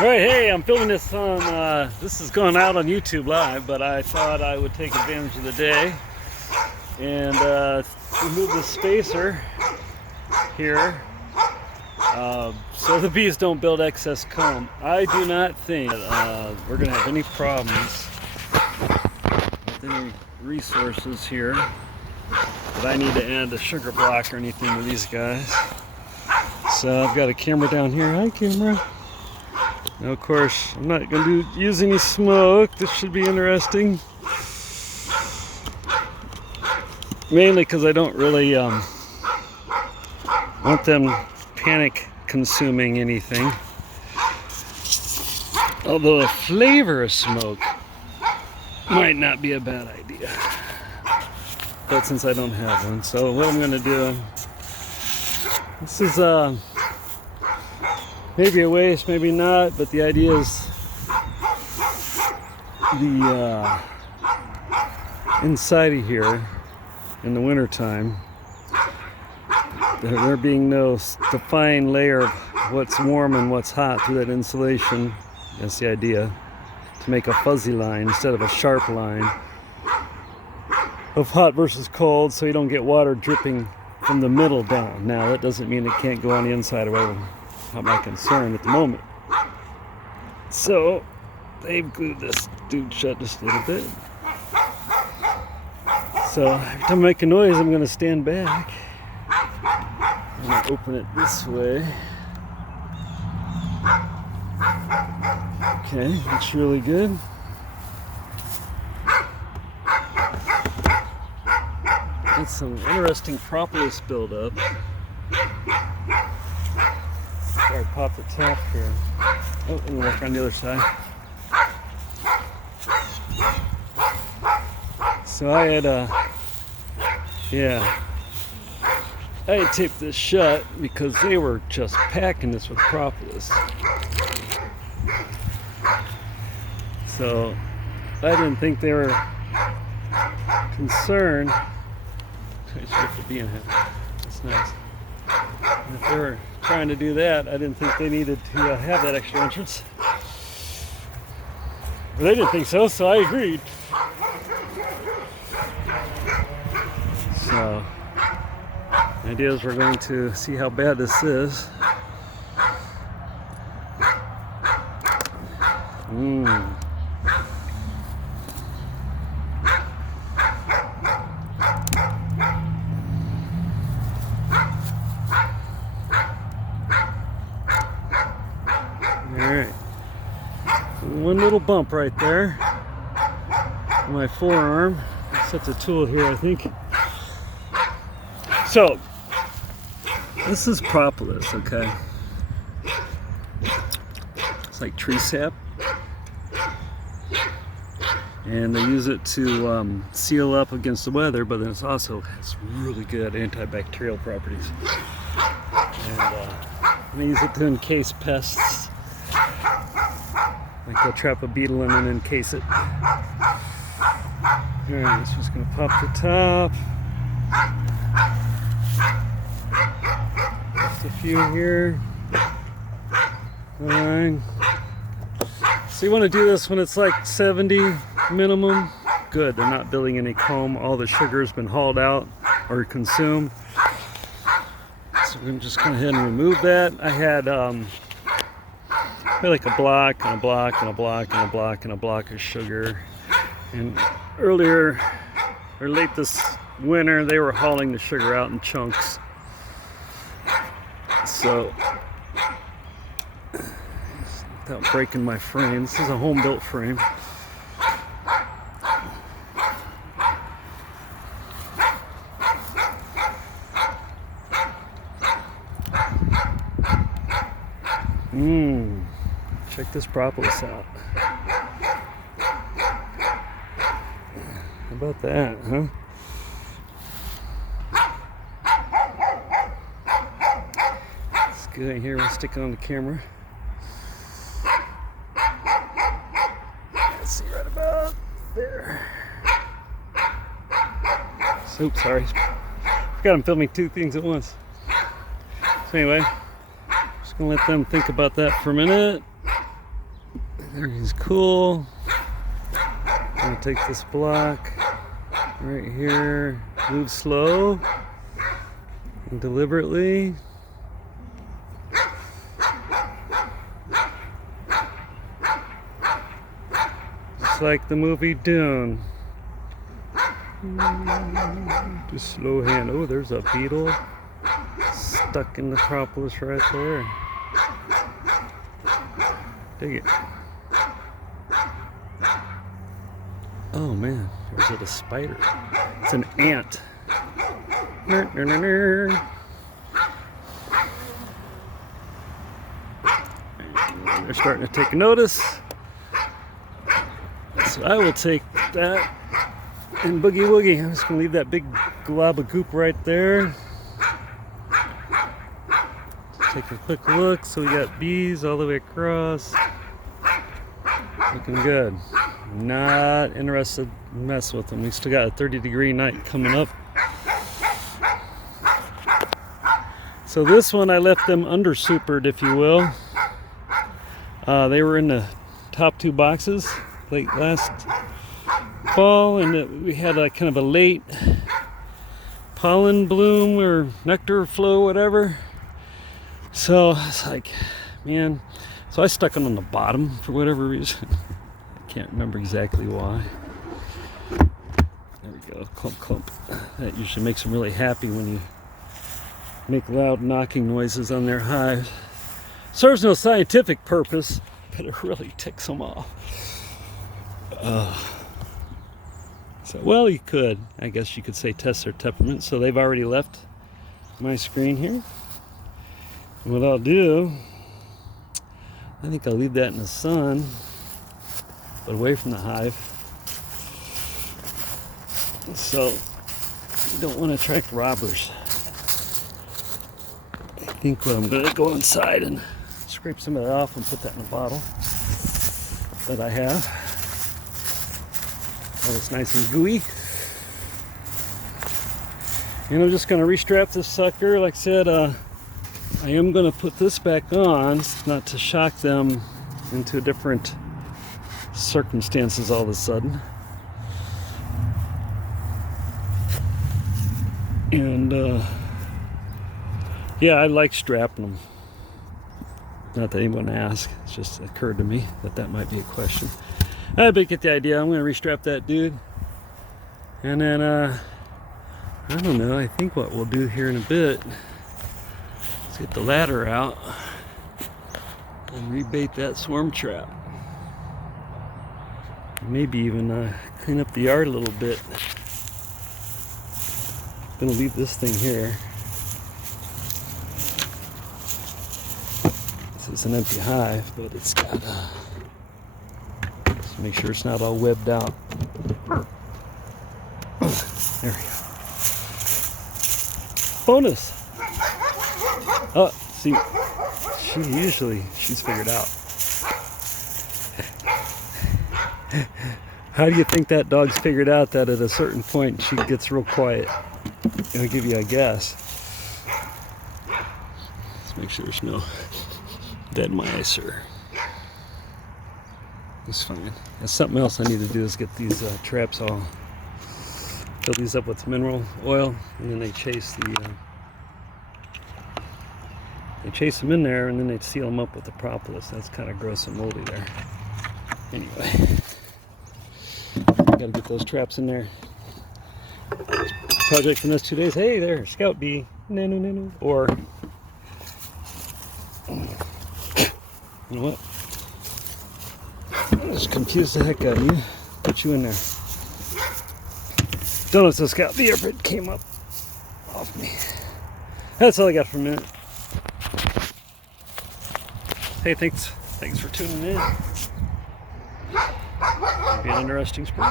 Alright, hey, I'm filming this on, this is going out on YouTube Live, but I thought I would take advantage of the day and remove the spacer here so the bees don't build excess comb. I do not think we're going to have any problems with any resources here that I need to add a sugar block or anything to these guys. So I've got a camera down here. Hi, camera. Now, of course, I'm not going to use any smoke. This should be interesting. Mainly because I don't really want them panic consuming anything. Although the flavor of smoke might not be a bad idea. But since I don't have one, so what I'm going to do, this is maybe a waste, maybe not, but the idea is the inside of here in the wintertime, there being no defined layer of what's warm and what's hot through that insulation. That's the idea, to make a fuzzy line instead of a sharp line of hot versus cold, so you don't get water dripping from the middle down. Now that doesn't mean it can't go on the inside or whatever. Not my concern at the moment. So they've glued this dude shut just a little bit. So every time I make a noise, I'm going to stand back. I'm going to open it this way. Okay, looks really good. Got some interesting propolis buildup. I pop the top here. Oh, and work on the other side. So I had I had taped this shut because they were just packing this with propolis. So I didn't think they were concerned. I should have to be in here. That's nice. And if they were trying to do that, I didn't think they needed to have that extra entrance. But they didn't think so, so I agreed. So, the idea is we're going to see how bad this is. Alright, one little bump right there on my forearm. Set the tool here, I think. So, this is propolis, okay? It's like tree sap. And they use it to seal up against the weather, but then it also has really good antibacterial properties. And they use it to encase pests. Like they'll trap a beetle in and encase it. Alright, so just going to pop the top. Just a few here. Alright. So you want to do this when it's like 70 minimum. Good, they're not building any comb. All the sugar has been hauled out or consumed. So we're going to just go ahead and remove that. I had like a block and a block and a block and a block and a block of sugar. And earlier, or late this winter, they were hauling the sugar out in chunks. So, without breaking my frame, this is a home-built frame. Check this propolis out. How about that, huh? It's good in here. We'll stick it on the camera. Let's see right about there. Oops, sorry. Forgot I'm filming two things at once. So anyway, just gonna let them think about that for a minute. There he's cool. I'm gonna take this block right here, move slow and deliberately. Just like the movie Dune. Just slow hand. Oh, there's a beetle stuck in the propolis right there. Dig it. Oh man, there's a spider. It's an ant. They're starting to take notice. So I will take that and boogie woogie. I'm just gonna leave that big glob of goop right there. Take a quick look. So we got bees all the way across. Looking good. Not interested to mess with them. We still got a 30-degree night coming up. So this one I left them under supered, if you will. They were in the top 2 boxes late last fall, and we had a kind of a late pollen bloom or nectar flow, whatever. So it's like, man. So I stuck them on the bottom for whatever reason. I can't remember exactly why. There we go, clump, clump. That usually makes them really happy when you make loud knocking noises on their hive. Serves no scientific purpose, but it really ticks them off. So, well, you could. I guess you could say test their temperament. So they've already left my screen here. And what I'll do, I think I'll leave that in the sun, but away from the hive. So you don't want to attract robbers. I think what I'm going to go inside and scrape some of that off and put that in a bottle that I have. Oh, it's nice and gooey. And I'm just going to restrap this sucker. Like I said, I am going to put this back on, not to shock them into different circumstances all of a sudden. And yeah, I like strapping them. Not that anyone asked, it just occurred to me that that might be a question. I bet get the idea. I'm going to restrap that dude. And then, I don't know, I think what we'll do here in a bit, let's get the ladder out and rebait that swarm trap. Maybe even clean up the yard a little bit. I'm going to leave this thing here. It's an empty hive, but it's got just make sure it's not all webbed out. There we go. Bonus. Oh, see, she's figured out. How do you think that dog's figured out that at a certain point she gets real quiet? I'll give you a guess. Let's make sure there's no dead mice or. It's fine. That's something else I need to do is get these traps all, fill these up with mineral oil, and then they chase them in there, and then they seal them up with the propolis. That's kind of gross and moldy there. Anyway, gotta get those traps in there. Project in the next 2 days. Hey there, scout bee. No. Or you know what? I'll just confuse the heck out of you. Put you in there. Don't know if the scout bee ever came up off me. That's all I got for a minute. Hey, thanks for tuning in. It'll be an interesting spring.